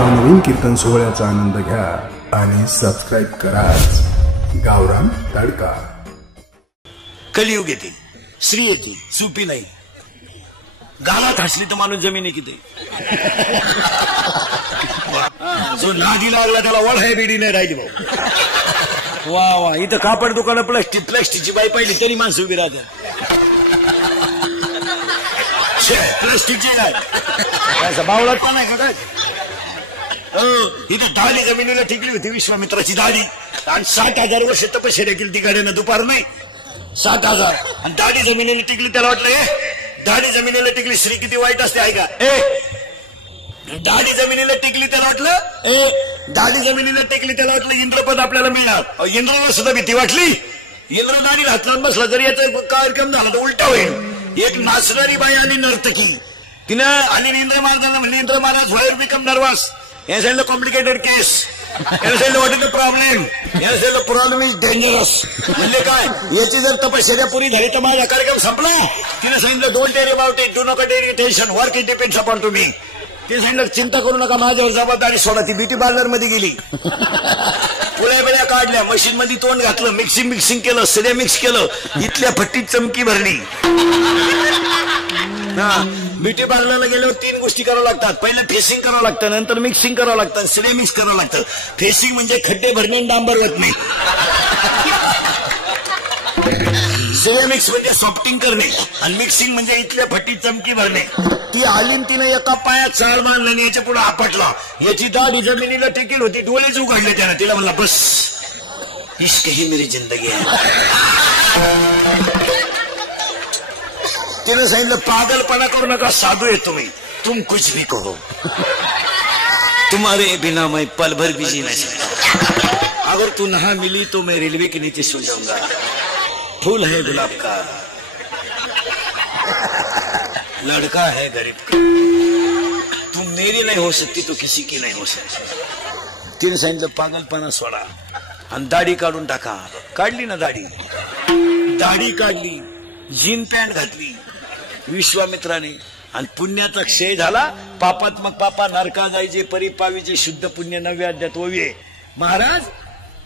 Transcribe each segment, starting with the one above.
नवनवीन कीर्तन सोहळ्याचा आनंद घ्या आणि सबस्क्राईब करा गावरान तडका. कलियुग येते, स्त्री येते, सुपी नाही. गालात हसली तर माणूस जमिनी किती. जो नादी लागला त्याला वळ बिडी नाही राहिली भाऊ. वा वा, इथं कापड दुकानं प्लास्टिकची बाई पाहिली तरी माणसं उभी राहतात. प्लास्टिकची काय बावळात पण आहे का काय. इथं दाढी जमिनीला टिकली होती विश्वामित्राची दाढी, आणि 60,000 वर्ष तपश्चर्या केली ती गाड्यानं दुपार नाही. 60,000 आणि दाढी जमिनीला टिकली. त्याला वाटलं दाढी जमिनीला टिकली स्त्री किती वाईट असते आहे का. दाढी जमिनीला टिकली त्याला वाटलं दाढी जमिनीला टिकली त्याला वाटलं इंद्रपद आपल्याला मिळणार. इंद्राला सुद्धा भीती वाटली. इंद्र दाढी घातला बसला जरी याचा कार्यक्रम झाला तर उलटा होईल. एक नाचणारी बाई आणि नर्तकी तिनं आणि इंद्र महाराजांना म्हणले, Indra Maharaj wire become nervous. या साईडला कॉम्प्लिकेटेड केस. या साईडला व्हॉट इज द प्रॉब्लेम. या साईडला प्रॉब्लेम इज डेंजरस. म्हणले काय, याची जर तपश्चर्या पुरी झाली तर माझा कार्यक्रम संपला. तिने सांगितलं don't worry about it, do not worry tension, work it depends upon to me. ते सांगितलं चिंता करू नका, माझ्यावर जबाबदारी सोडा. ती ब्युटी पार्लर मध्ये गेली, पुळ्या बिळ्या काढल्या, मशीन मध्ये तोंड घातलं, मिक्सिंग केलं, सगळे मिक्स केलं, इथल्या फट्टीत चमकी भरली. ब्युटी पार्लरला गेल्यावर 3 गोष्टी करावं लागतात. पहिलं फेसिंग करावं लागतं, नंतर मिक्सिंग करावं लागतं, सगळे मिक्स करावं लागतं. फेसिंग म्हणजे खड्डे भरणे आणि डांबर वतणे. सगळे मिक्स म्हणजे सॉफ्टिंग करणे, आणि मिक्सिंग म्हणजे इथल्या फट्टीत चमकी भरणे. ती आलीन तिनं एका पायात चाल मारलं आणि याच्या पुढे आपटला. याची दाढी जमिनीला टेकील होती, डोळेच उघडले त्यानं. तिला म्हणला बस, इश्क ही मेरी जिंदगी आहे. तिने सांगितलं पागलपणा करू नका, साधू आहे तुम्ही, तुम कुछ भी कहो, तुम्हारे बिना मैं पल भर भी जी नहीं सकता. अगर तू नहा मिली तो मैं रेलवे के नीचे सो जाऊंगा. फूल है गुलाब का, लड़का है गरीब का, तुम मेरी नहीं हो सकती तो किसी की नहीं हो सकती. तिने सांगितलं पागलपणा सोडा आणि दाढी काढून टाका. काढली ना दाढी, दाढी काढली, जीन पॅन्ट घातली विश्वामित्राने, आणि पुण्याचा क्षय झाला. पापात्मक पापा नरका जायचे, परिपावीचे शुद्ध पुण्य 9व्या अध्यायात ओविये. महाराज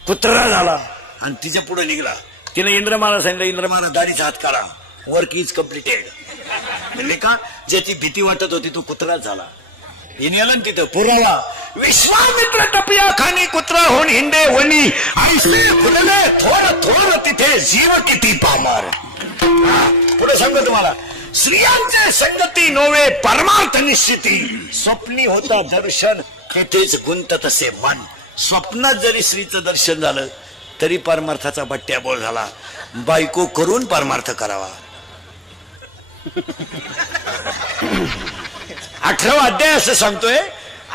पुत्र झाला आणि तिच्या पुढे निघला. तिने इंद्र महाराज सांगितलं, इंद्र महाराज दाढीचा हात काढा, वर्क इज कम्प्लिटेड. म्हणजे का, ज्याची भीती वाटत होती तो कुत्रा झाला. हिने आलं तिथं पुरावा, विश्वामित्र टपिया खानी कुत्रा होऊन हिंडे वनी, ऐसे फुलले थोर तिथे जीव किती पामार. पुढे सांगतो तुम्हाला, स्त्रियांचे संगती नोवे परमार्थ निश्चिती, स्वप्नी होता दर्शन तेथेच गुंतत असे मन. स्वप्नात जरी स्त्रीचं दर्शन झालं तरी परमार्थाचा बट्ट्याबोळ झाला. बायको करून परमार्थ करावा. 18वा अध्याय असं सांगतोय,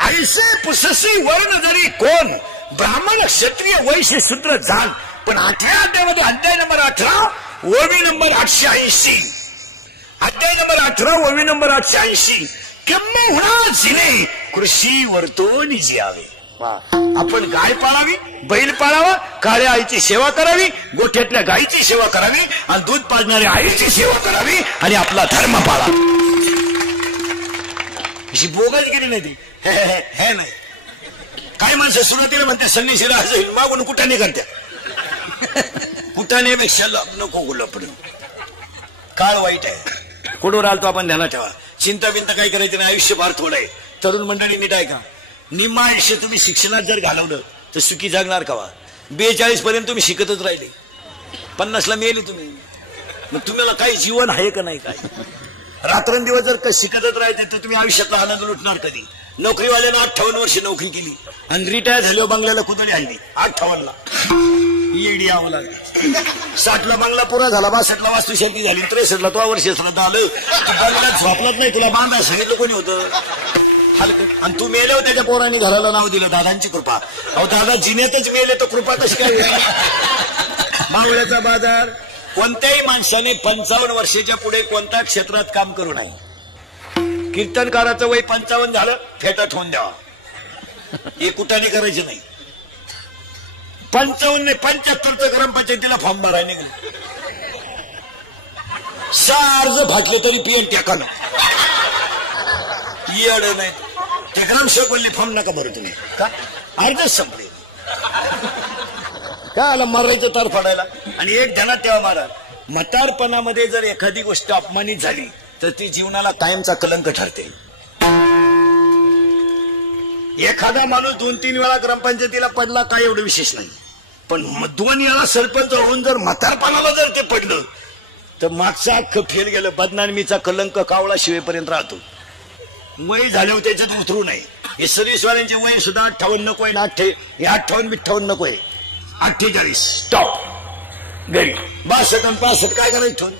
ऐसे पुससी वर्ण जरी कोण, ब्राह्मण क्षत्रिय वैश्य शूद्र जाण. पण 8व्या अध्यायामध्ये अध्याय नंबर 18 ओवी नंबर 880, अध्याय नंबर 18 ओवी नंबर 880, किंबहुना जिने कृषी वर्तोनी जियावे. आपण गाय पाळावी, बैल पाळावा, काळ्या आईची सेवा करावी, गोठ्यातल्या गायीची सेवा करावी, आणि दूध पाजणाऱ्या आईची सेवा करावी, आणि आपला धर्म पाळावा. अशी बोगस गेली नाही ती. हे नाही काय माणसं सुरुवातीला म्हणते संन्याशीला असं मागून कुठाने करत्या. कुठानेपेक्षा नको गुलापड. काळ वाईट आहे, कुठवर आलतो आपण ध्यानात ठेवा. चिंता बिंता काय करायची नाही, आयुष्य फार थोडं आहे. तरुण मंडळी नीट आहे का, निम्मा आयुष्य तुम्ही शिक्षणात जर घालवलं तर सुखी जगणार का. 42 पर्यंत तुम्ही शिकतच राहिले, 50ला मेले तुम्ही. मग तुम्हाला काही जीवन आहे का नाही. काय रात्रंदिवस जर शिकतच राहायचे तर तुम्ही आयुष्यातला आनंद लुटणार कधी. नोकरीवाल्यानं 58 वर्ष नोकरी केली आणि रिटायर झाल्यावर बंगल्याला कुदळी आणली. 58ला ईडी यावं लागली. 60ला बंगला पुरा झाला, 62ला वास्तुशांती झाली, 63ला तो वर्ष श्रद्धा आलं. बंगल्यात झोपलाच नाही, तुला बांधा सांगितलं कोणी होतं. आणि तू मेले हो, त्याच्या पोरांनी घराला नाव दिलं दादांची कृपा. अहो दादा जिनेतच मेले तर कृपा कशी काय होईल. मावळ्याचा बाजार. कोणत्याही माणसाने 55 वर्षाच्या पुढे कोणत्या क्षेत्रात काम करू नये. कीर्तनकाराचं वय 55 झालं, फेटा ठेवून द्यावा. हे कुठाने करायचे नाही. 55 ने 75चं ग्रामपंचायतीला फॉर्म भरायला निघले. 6 अर्ज फाटले तरी पीएन टाकानं. येड नाही. ते ग्रामसेवक बोलले फॉर्म नका भरू तुम्ही. का? अर्धच संपले. काय आला मारायचं तार फाडायला. आणि एक ध्यानात ठेवा महाराज, म्हातारपणामध्ये जर एखादी गोष्ट अपमानित झाली तर ती जीवनाला कायमचा कलंक ठरते. एखादा माणूस 2-3 वेळा ग्रामपंचायतीला पडला काय एवढं विशेष नाही, पण 2 वेळा सरपंच होऊन जर म्हातारपणाला जर ते पडलं तर मागचा अख्खं फेल गेलं. बदनामीचा कलंक कावळा शिवेपर्यंत राहतो. वय झाल्यावर त्याच्यात उतरू नये. हे सर्व्हिसवाल्यांचे वय सुद्धा 58 नकोय ना, 58-58 नकोय, 48 स्टॉप. घरी 62-65 काय करायचं.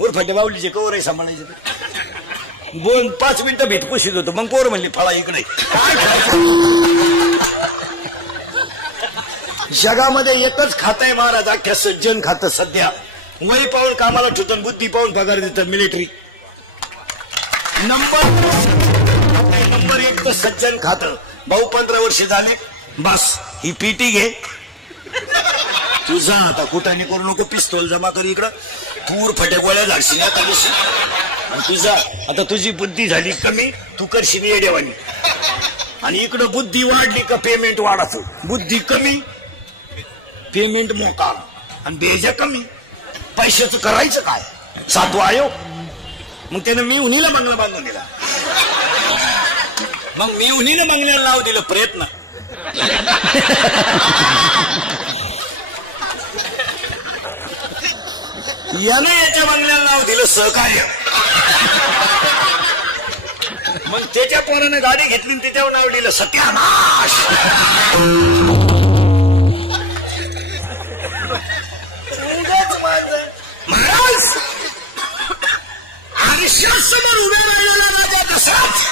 उरफाटे बावलीचे कवर आहे सांभाळायचे. 5 मिनिटं भेटपुशीत होतो, मग पोर म्हणली फळा इकडे. काय जगामध्ये एकच खात आहे महाराज, अख्ख्या सज्जन खातं सध्या. वय पाहून कामाला ठेवतात, बुद्धी पाहून पगार देतात. मिलिटरी नंबर 1 तर सज्जन खातं. भाऊ 15 वर्ष झाले, बस ही पीटी घे तुझा. आता कुठाने करू नको, पिस्तोल जमा कर इकडं. तूर फट्या गोळ्या झाडशील तुझा. आता तुझी बुद्धी झाली कमी, तू करशील येडेवानी. आणि इकडं बुद्धी वाढली का पेमेंट वाढायचं. बुद्धी कमी, पेमेंट मोका, आणि बेजा कमी. पैशाचं करायचं काय. 7वा आयोग. मग त्यानं मी उन्हीला बंगला बांधून दिला. मग मी उन्हीला बंगल्याला नाव दिलं प्रयत्न. यानं याच्या बंगल्याला नाव दिलं सहकार्य. मग त्याच्या पोरानं गाडी घेतली आणि त्याच्यावर नाव दिलं सत्यानाश. महाराज आरशासमोर उभ्या राहिलेला राजा दशरथ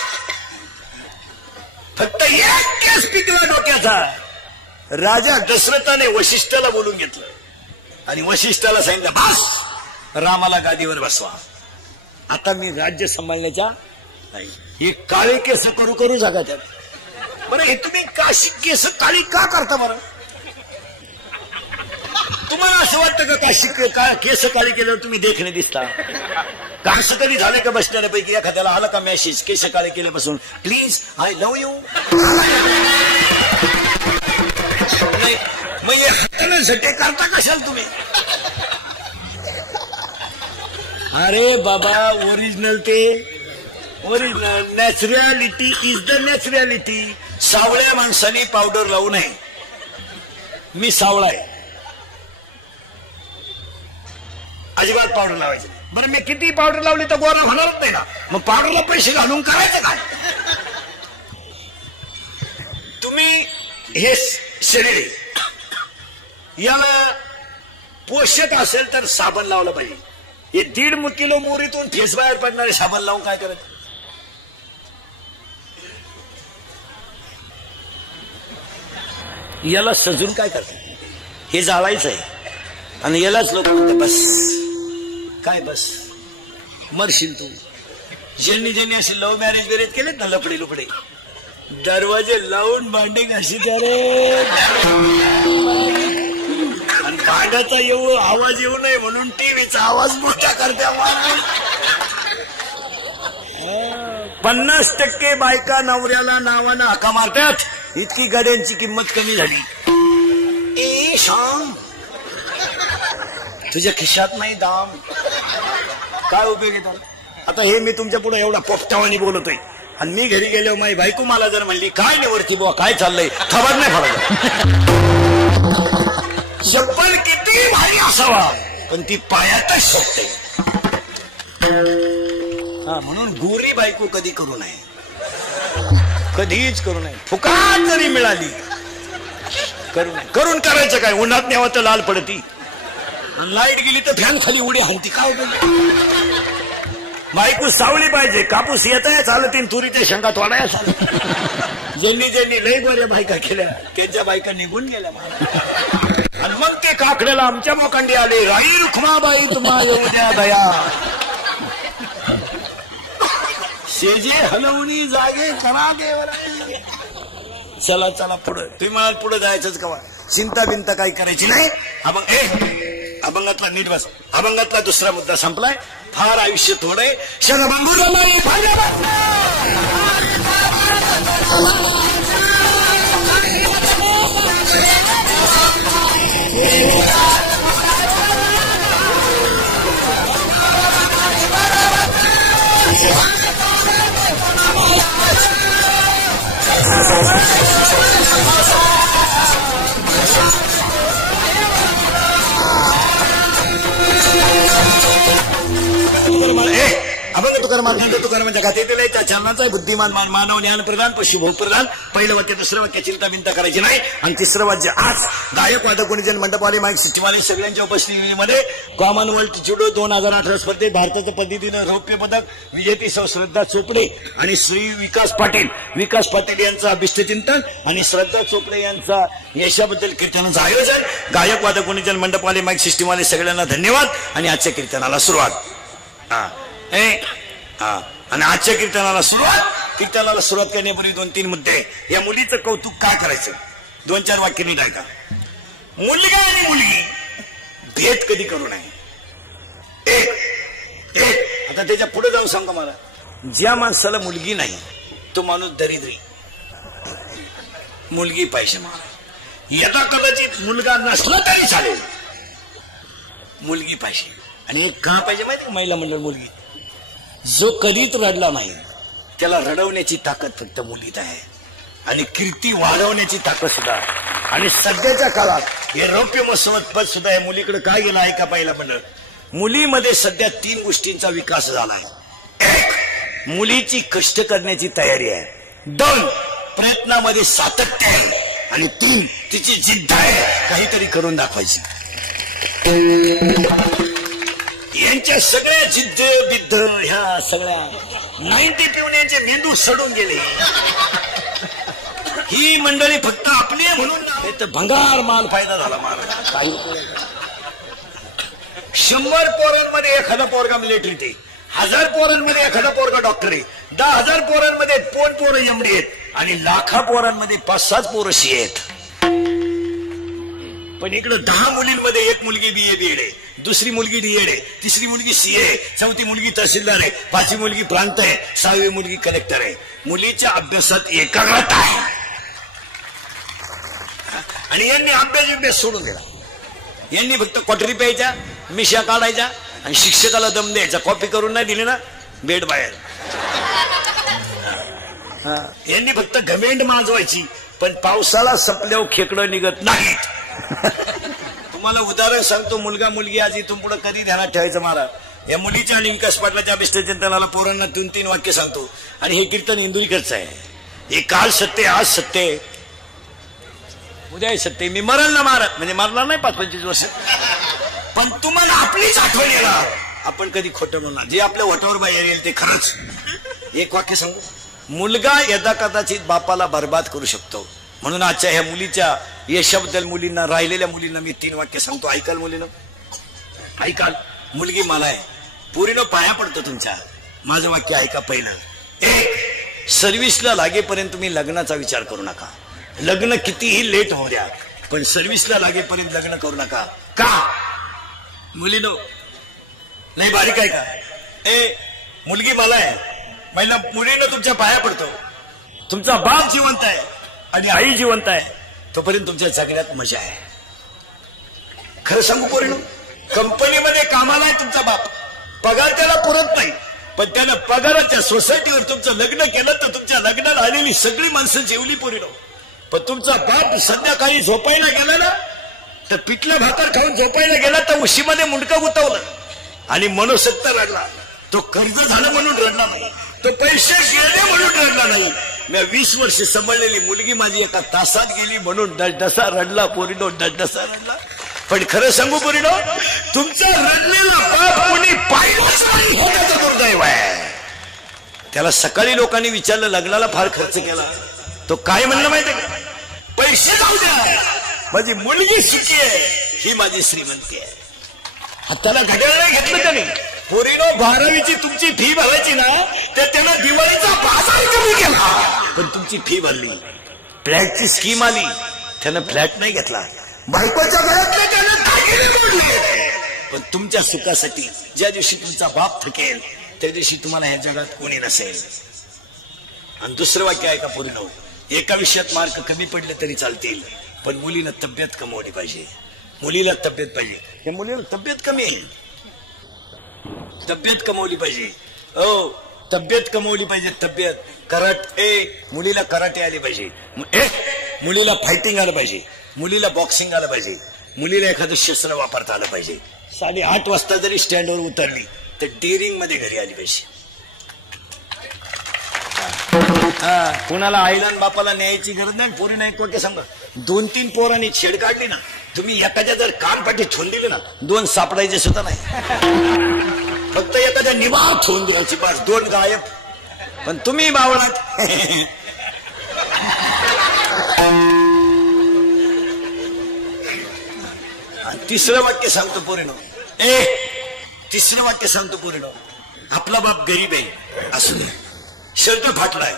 फक्त एक केस पिकला डोक्याचा. राजा दशरथाने वशिष्ठाला बोलून घेतलं आणि वशिष्ठाला सांगितलं, बस रामाला गादीवर बसवा. आता मी राज्य सांभाळण्याच्या नाही. हे काळे केस करू करू जागा त्यात. बरं हे तुम्ही काशी केस काळी का करता बरं. तुम्हाला असं वाटतं का काशी केस काळी केल्यावर तुम्ही देखणे दिसता का. असं कधी झालं का बसणाऱ्यापैकी एखाद्याला आला का मेसेज केस काळे केल्यापासून प्लीज आय लव्ह यू. मग हे हाताने झटे करता कशाल तुम्ही. अरे बाबा ओरिजिनल ते original. Naturality is the naturality. सावळ्या माणसाने पावडर लावू नये. मी सावळा आहे, अजिबात पावडर लावायची. बरं मी किती पावडर लावली तर गोरा होणारच नाही ना. मग पावडरला पैसे घालून करायचं काय. तुम्ही हे शरीर आहे, याला पोषक असेल तर साबण लावलं पाहिजे. हे 1.5 किलो मोरीतून फेस बाहेर पडणारे साबण लावून काय करायचं. याला सजून काय करतात. हे जाळायचं आहे आणि यालाच लोक म्हणतात बस. काय बस मरशील तू. ज्यांनी असे लव्ह मॅरेज बिरेज केलेत ना लपडे लुपडे, दरवाजे लावून भांडे घाशी रे. आणि भांड्याचा आवाज येऊ नये म्हणून टीव्हीचा आवाज मोठा करत्या. 50% बायका नवऱ्याला नावानं हाका मारतात. इतकी गाड्यांची किंमत कमी झाली. ए शाम तुझ्या खिशात नाही दाम. काय उपयोग आहे त्याला. आता हे मी तुमच्या पुढे एवढा पोपटावानी बोलतोय आणि मी घरी गेल्यावर माझी बायको मला जर म्हणली काय निवडती बुवा काय चाललंय, खबर नाही पडत. चप्पल किती भारी असावा पण ती पायातच शोधते. म्हणून गोरी बायको कधी करू नये, कधीच करू नये. फुकाट जरी मिळाली करू नये. करून करायचं काय. उन्हात न्यावं तर लाल पडती, लाईट गेली तर फॅन खाली उडी हाणती. काय बायको सावली पाहिजे. कापूस येताय चालतीन, तुरीच्या शेंगा तोडाया चालत. ज्यांनी लय गोऱ्या बायका केल्या त्यांच्या बायका निघून गेल्या. आणि मग ते काकड्याला आमच्या मोकांडी आले. राई रुक्माबाई तुम्हा येऊ द्या दया. शेजे हलवणी जागे करा देवरा. चला चला पुढं. तुम्ही मला पुढे जायचंच कवा. चिंता बिंता काही करायची नाही. अभंगातला नीट बस. अभंगातला दुसरा मुद्दा संपलाय. फार आयुष्य थोडंय. शरभंगुर अभंग तुकाराम तुकाराम जगात येते त्या चरणाचा बुद्धिमान मानव ज्ञान प्रधान पशु भोग प्रधान. पहिलं वाक्य दुसरं वाक्य चिंता बिंता करायची नाही. आणि तिसरं वाक्य आज गायक वादक गुणीजन मंडपवाले माईक सिस्टमवाले सगळ्यांच्या उपस्थितीमध्ये कॉमनवेल्थ जुडो 2018 स्पर्धेत भारताचं पद्धतीनं रौप्य पदक विजेती सौ श्रद्धा चोपडे आणि श्री विकास पाटील यांचं अभिष्टचिंतन आणि श्रद्धा चोपडे यांचा यशाबद्दल कीर्तनाचं आयोजन. गायक वादक गुणीजन मंडपवाले माईक सिस्टमवाले सगळ्यांना धन्यवाद. आणि आजच्या कीर्तनाला सुरुवात. आणि आजच्या कीर्तनाला सुरुवात करण्यापूर्वी 2-3 मुद्दे. या मुलीचं कौतुक काय करायचं 2-4 वाक्य नीट ऐका. मुलगा आणि मुलगी भेट कधी करू नये. आता त्याच्या पुढे जाऊन सांगा मला, ज्या माणसाला मुलगी नाही तो माणूस दरिद्री. मुलगी पाहिजे मला. यदा कदाचित मुलगा नसला तरी चालेल, मुलगी पाहिजे. आणि एक का पाहिजे माहिती, महिला मंडळ मुलगी. जो कधीच रडला नाही त्याला रडवण्याची ताकद फक्त मुलीत आहे. आणि कीर्ती वाढवण्याची ताकद सुद्धा. आणि सध्याच्या काळात हे रौप्य महोत्सव सुद्धा या मुलीकडे काय गेलं आहे का पहिला मंडळ. मुलीमध्ये सध्या 3 गोष्टींचा विकास झालाय. 1, मुलीची कष्ट करण्याची तयारी आहे. 2, प्रयत्नामध्ये सातत्य आहे. आणि 3, तिची जिद्द आहे काहीतरी करून दाखवायची. यांच्या सगळ्या जिद्द बिद्द ह्या सगळ्या 90 पिवण्यांचे मेंदू सडून गेले. ही मंडळी फक्त आपली म्हणून भंगार माल फायदा झाला. माल काही 100 पोरांमध्ये एखादा पोरगा मिलिटरीत आहे, 1000 पोरांमध्ये एखादा पोरगा डॉक्टर आहे, 10,000 पोरांमध्ये 2 पोरं एमडी आहेत आणि लाखा पोरांमध्ये 5-6 पोरं सीए आहेत. पण इकडे 10 मुलींमध्ये 1 मुलगी BA BEd आहे, दुसरी मुलगी DEd आहे, तिसरी मुलगी CA आहे, चौथी मुलगी तहसीलदार आहे, 5वी मुलगी प्रांत आहे, 6वी मुलगी कलेक्टर आहे. मुलीच्या अभ्यासात एकाग्रता आहे. आणि यांनी अभ्यास सोडून दिला. यांनी फक्त क्वाटरी प्यायच्या, मिशा काढायच्या आणि शिक्षकाला दम द्यायचा. कॉपी करून नाही दिली ना बेड बाहेर. यांनी फक्त घमेंड माजवायची. पण पावसाळा संपल्यावर खेकडं निघत नाहीत. तुम्हाला उदाहरण सांगतो. मुलगा मुलगी आज इथून पुढे कधी ध्यानात ठेवायचं मला. या मुलीच्या आणि इंकास पाटलाच्या अभिष्टचिंतनाला पोरांना 2-3 वाक्य सांगतो. आणि हे कीर्तन इंदुरीकरचं आहे. हे काल सत्य, आज सत्य, उद्या सत्य. मी मरल ना मारत म्हणजे मारणार नाही 5-25 वर्ष. पण तुम्हाला आपलीच आठवण येणार. आपण कधी खोटं बोलणार. जे आपल्या वटावर बाहेर येईल ते खरंच. एक वाक्य सांगू. मुलगा यदा कदाचित बापाला बर्बाद करू शकतो. म्हणून आजच्या ह्या मुलीच्या यशाबद्दल मुलींना, राहिलेल्या मुलींना मी 3 वाक्य सांगतो. ऐकाल मुलीनं, ऐकाल. मुलगी मला आहे, पुरीनं पाया पडतो तुमच्या. माझं वाक्य ऐका. पहिलं, 1, सर्व्हिसला लागेपर्यंत तुम्ही लग्नाचा विचार करू नका. लग्न कितीही लेट होऊ द्या, पण सर्व्हिसला लागेपर्यंत लग्न करू नका. का मुलीनो नाही बारीक आहे का. मुलगी मला आहे, महिला मुलीनं तुमच्या पाया पडतो. तुमचा बाप जिवंत आहे आणि आई जिवंत आहे, तोपर्यंत तुमच्या जगण्यात मजा आहे. खरं सांगू पोरीनो, कंपनीमध्ये कामाला आहे तुमचा बाप, पगार त्याला पुरत नाही, पण त्यानं पगाराच्या सोसायटीवर तुमचं लग्न केलं तर तुमच्या लग्नाला आलेली सगळी माणसं जेवली पोरीनो. पण तुमचा बाप संध्याकाळी झोपायला गेला ना, तर पिठलं भाकर खाऊन झोपायला गेला तर उशीमध्ये मुंडकं गुतवलं आणि मनोसक्त रडला. तो कर्ज झालं म्हणून रडला नाही, तो पैसे गेले म्हणून रडला नाही. मी 20 वर्ष सांभाळलेली मुलगी माझी एका तासात गेली म्हणून डसडसा रडला पोरीनो, डसडसा रडला. पण खरं सांगू पोरीनो, तुमचा रडलेला बाप कोणी पाहिलंच नाही हे त्याचं दुर्दैव आहे. त्याला सकाळी लोकांनी विचारलं लग्नाला फार खर्च केला, तो काय म्हणलं माहिती का, पैसे जाऊ द्या, माझी मुलगी सुखी आहे, ही माझी श्रीमंती आहे. हाताला घड्याळ नाही घेतलं त्याने. पोरीनो 12वीची तुमची फी भरायची ना, तर त्याला दिवाळीचा बाजार कमी केला, पण तुमची फी भरली. फ्लॅटची स्कीम आली, त्यानं फ्लॅट नाही घेतला. बायकोच्या घरातले त्यानं दागिने मोडले. पण तुमच्या सुखासाठी ज्या दिवशी तुमचा बाप थकेल त्या दिवशी तुम्हाला ह्या जगात कोणी नसेल. आणि दुसरं वाक्य आहे का पूर्ण, एका विषयात मार्क कमी पडले तरी चालतील पण मुलीला तब्येत कमवली पाहिजे, मुलीला तब्येत पाहिजे. हे मुलीला तब्येत कमी आहे, तब्येत कमवली पाहिजे. हो, तब्येत कमवली पाहिजे. तब्येत कराटे, मुलीला कराटे आले पाहिजे, मुलीला फायटिंग आलं पाहिजे, मुलीला बॉक्सिंग आलं पाहिजे, मुलीला एखादं शस्त्र वापरता आलं पाहिजे. 8:30 वाजता जरी स्टँडवर उतरली तर डेअरिंग मध्ये घरी आली पाहिजे. कुणाला आईला बापाला न्यायची गरज नाही. पोरीने एक वाक्य सांगा, 2-3 पोरांनी छेड काढली ना, तुम्ही एखाद्या जर कानपाठी ठेवून दिली ना, 2 सापडायचे सुद्धा नाही. फक्त एखाद्या निवार ठेवून द्यायची, बस 2 गायब. पण तुम्ही बावळात. तिसरं वाक्य सांगतो पोरीनो, तिसरं वाक्य सांगतो पोरीनो, आपला बाप गरीब आहे असू द्या, शर्ट फाटलाय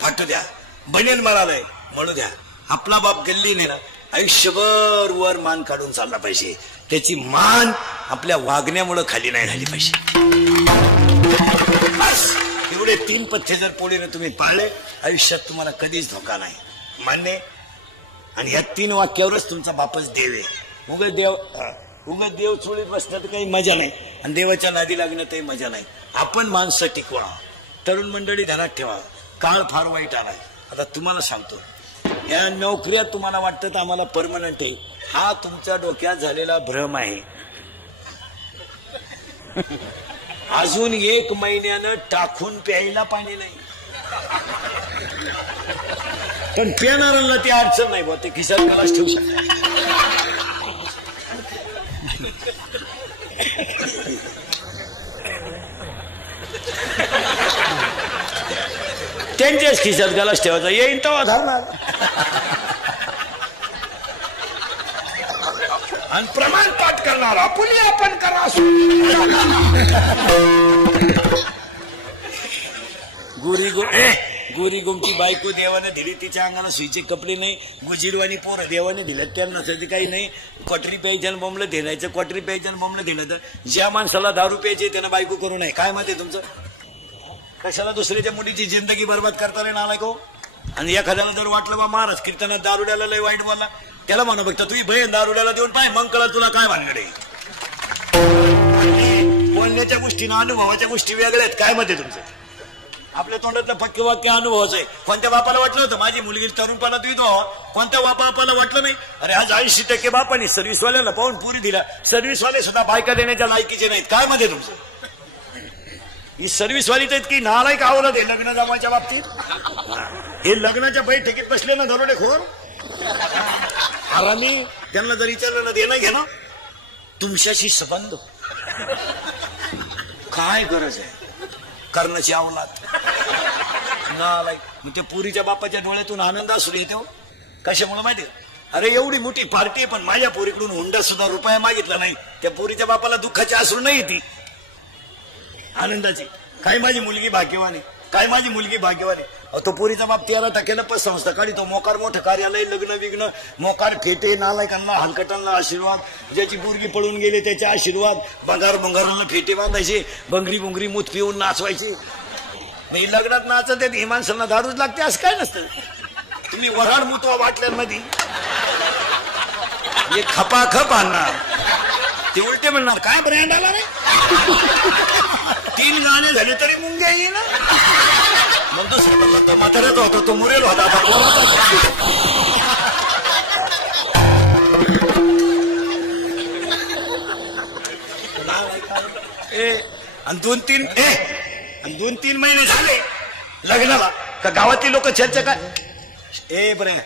फाटू द्या, बनेन मळालाय म्हणू द्या, आपला बाप गल्लीने ना आयुष्यभर वर मान काढून चालला पाहिजे. त्याची मान आपल्या वागण्यामुळे खाली नाही झाली पाहिजे. एवढे 3 पथ्य जर पोळीने तुम्ही पाळले, आयुष्यात तुम्हाला कधीच धोका नाही. मान्य. आणि या 3 वाक्यावरच तुमचा बापच देव आहे. उगा देव चोळीत बसण्यात काही मजा नाही आणि देवाच्या नादी लागण्यातही मजा नाही. आपण माणसं टिकवा. तरुण मंडळी ध्यानात ठेवा, काळ फार वाईट आलाय. आता तुम्हाला सांगतो, या नोकऱ्या तुम्हाला वाटतं आम्हाला परमनंट आहे, हा तुमच्या डोक्यात झालेला भ्रम आहे. अजून 1 महिन्यानं टाकून प्यायला पाणी नाही. पण पिणाऱ्यांना ती अडचण नाही बा, ते खिशात गलास ठेवू शकतात. त्यांच्याच खिशात गलास ठेवायचा, येईन तेव्हा धरणार. आणि प्रमाण पाठ करणार, आपुली आपण करा. गोरी गोमची बायको देवाने दिली, तिच्या अंगाला सुईचे कपडे नाही. गुजीरवाणी पोरं देवाने दिलं, त्यांना नसायचं काही नाही. क्वाटरी प्यायच्या बोंबलं देण्याचं, क्वाटरी प्यायच्या बोंबलं दिलं. तर ज्या माणसाला दारू प्यायची त्यानं बायको करू नये. काय मत आहे तुमचं? कशाला दुसऱ्याच्या मुलीची जिंदगी बर्बाद करता रे नालायक हो. आणि एखाद्याला जर वाटलं बा महाराज कीर्तनात दारुड्याला लय वाईट बोलला, त्याला म्हणा बघता तुम्ही बहीण दारुड्याला देऊन पाय, मग कळलं तुला काय भानगडे. बोलण्याच्या गोष्टी ना अनुभवाच्या गोष्टी वेगळ्या आहेत. काय मत आहे तुमचं? आपल्या तोंडातलं पक्के वाक्य अनुभवाचं आहे. कोणत्या बापाला वाटलं होतं माझी मुलगी तरुणपणात येतो, कोणत्या बापाला वाटलं नाही? अरे आज 80% बापाने सर्व्हिसवाल्याला पाहून पुरी दिला. सर्व्हिसवाले सुद्धा बायका देण्याच्या लायकीचे नाहीत. काय मध्ये तुमचं? ही सर्व्हिसवाली तर इतकी नालायक आवडत आहे लग्न जमायच्या बाबतीत. हे लग्नाच्या बैठकीत बसले ना दरोडेखोर आरामी, त्यांना जर विचारलं ना देणं घेणं, तुमच्याशी संबंध काय गरज आहे करण्याची अवलाद नालायक. मग त्या पुरीच्या बापाच्या डोळ्यातून आनंद असू येतो. कशामुळे माहिती? अरे एवढी मोठी पार्टी पण माझ्या पोरीकडून हुंडा सुद्धा रुपया मागितला नाही. त्या पोरीच्या बापाला दुःखाची अश्रू नाही ती आनंदाची. काय माझी मुलगी भाग्यवान आहे, काय माझी मुलगी भाग्यवान आहे. तो पोरीचा बाप 13% पतसंस्था काढी, तो मोकार मोठं कार्यालय, लग्न विग्न, मोकार फेटे, नालायकांना हलकटांना आशीर्वाद, ज्याची पोरगी पळून गेले त्याचे आशीर्वाद, बंगारांना फेटे बांधायचे, बंगरी मूत पिऊन नाचवायची. मी लग्नात नाचत ही माणसांना दारूच लागते असं काय नसतं. तुम्ही वराड मुतवा बाटल्यांमध्ये, हे खपाखप आणणार, ते उलटे म्हणणार काय ब्रँड आला रे. 3 गाणे झाले तरी मुंग्या येईल ना. मग दुसरा म्हाताऱ्याचा होता तो मुरेल होता. आणि 2-3 महिने झाले लग्नाला का गावातली लोक चर्चा काय बरं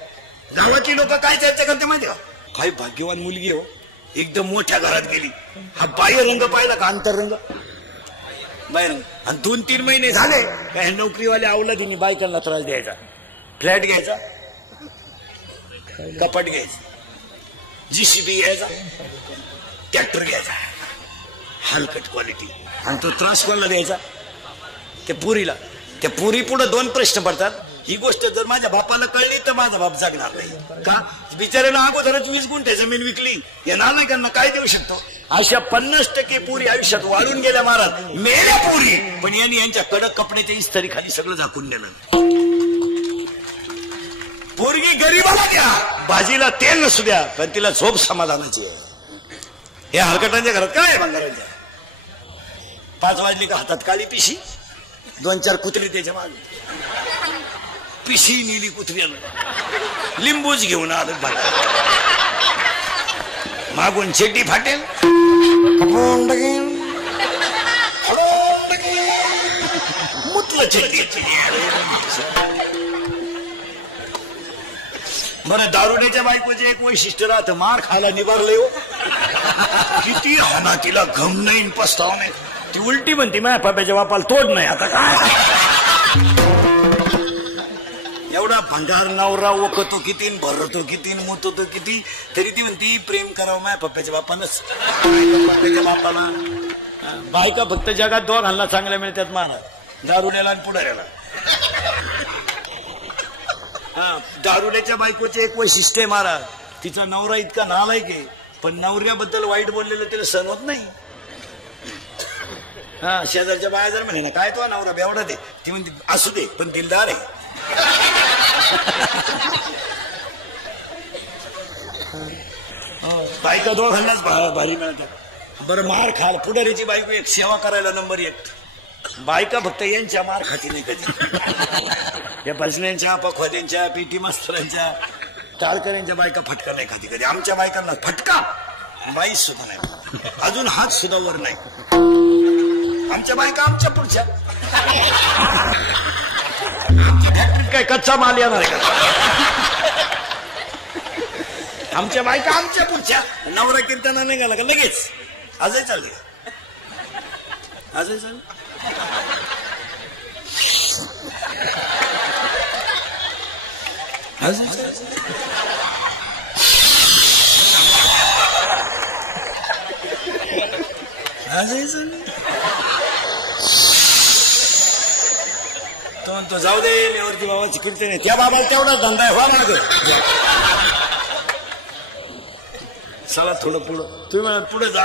गावातली लोक काय चर्चा करते माहिती का? काय भाग्यवान मुलगी हो, एकदम मोठ्या घरात गेली. हा बाह्य रंग पाहिला का अंतररंग बाहेर. आणि 2-3 महिने झाले काय नोकरीवाल्या अवलादीने बायकांना त्रास द्यायचा. फ्लॅट घ्यायचा, कपाट घ्यायचं, जीसीबी घ्यायचा, ट्रॅक्टर घ्यायचा, हलकट क्वालिटी. आणि तो त्रास कोणाला द्यायचा? त्या पुरीला. त्या पुरी पुढे 2 प्रश्न पडतात. ही गोष्ट जर माझ्या बापाला कळली तर माझा बाप जगणार नाही का? बिचाऱ्याला अगोदरच 20 गुंठे जमीन विकली. या नालायकांना काय देऊ शकतो? अशा 50% पुरी आयुष्यात वाळून गेल्या महाराज, मेल्या पुरी. पण यांनी यांच्या कडक कपड्याच्या इस्त्री खाली सगळं झाकून नेलं. पोरगी गरीबाला द्या, भाजीला तेल नसू द्या, पण तिला झोप समाधानाची आहे. हे हरकटांच्या घरात काय आहे बंगारांच्या? 5 वाजली का हातात काळी पिशी, 2-4 कुत्री त्याच्या मागे, पिशी नेली कुत्र्यानं, लिंबूच घेऊन आलं बाहेर, मागून चेटी फाटेल, मुतलं चेटी. बरं, दारुड्याच्या बायकोचे एक वैशिष्ट्य राहतं, मार खायला निभारले हो, किती हाना तिला घम नाही पस्ताव नाही, ती उलटी म्हणते माझ्या पाप्याच्या बापाला तोड नाही. आता काय एवढा भंगार नवरा ओकतो किती, भरतो किती, मुततो किती, तरी ती म्हणती प्रेम करावं माझ्या पप्प्याच्या बापानच. पप्प्याच्या बापाला बायका फक्त जगात 2 घालला चांगल्या मिळतात, महाराज, दारुड्याला आणि पुढाऱ्याला. दारुड्याच्या बायकोचे एक वैशिष्ट्य आहे महाराज, तिचा नवरा इतका नालायक आहे, पण नवऱ्याबद्दल वाईट बोललेलं तिला सहन होत नाही. शेजारच्या बाया जर म्हणे ना काय तो नवरा बेवडा दे, ती म्हणते असू दे पण दिलदार आहे. बायका 2 घालण्यास भारी मिळतात. बरं, मार खाल पुढाऱ्याची बायको एक, सेवा करायला नंबर 1. बायका फक्त यांच्या मार खाती नाही कधी, या भजन्यांच्या, पखवाद्यांच्या, पीटी मास्तरांच्या, टाळकऱ्यांच्या बायका फटका नाही खाती कधी. आमच्या बायकांना फटका बाईस सुद्धा नाही, अजून हात सुद्धा वर नाही. आमच्या बायका आमच्या पुढच्या, काय कच्चा माल येणार आहे का? आमच्या बायका आमच्या पुढच्या. नवरा कीर्तना निघाला का लगेच आजही चालली, आजही चालली. तो जाऊ दे, मेवरती बाबाची कीर्तन आहे, त्या बाबाला तेवढा धंदा आहे, व्हा माग. चला थोडं पुढं, तुम्ही पुढे जा.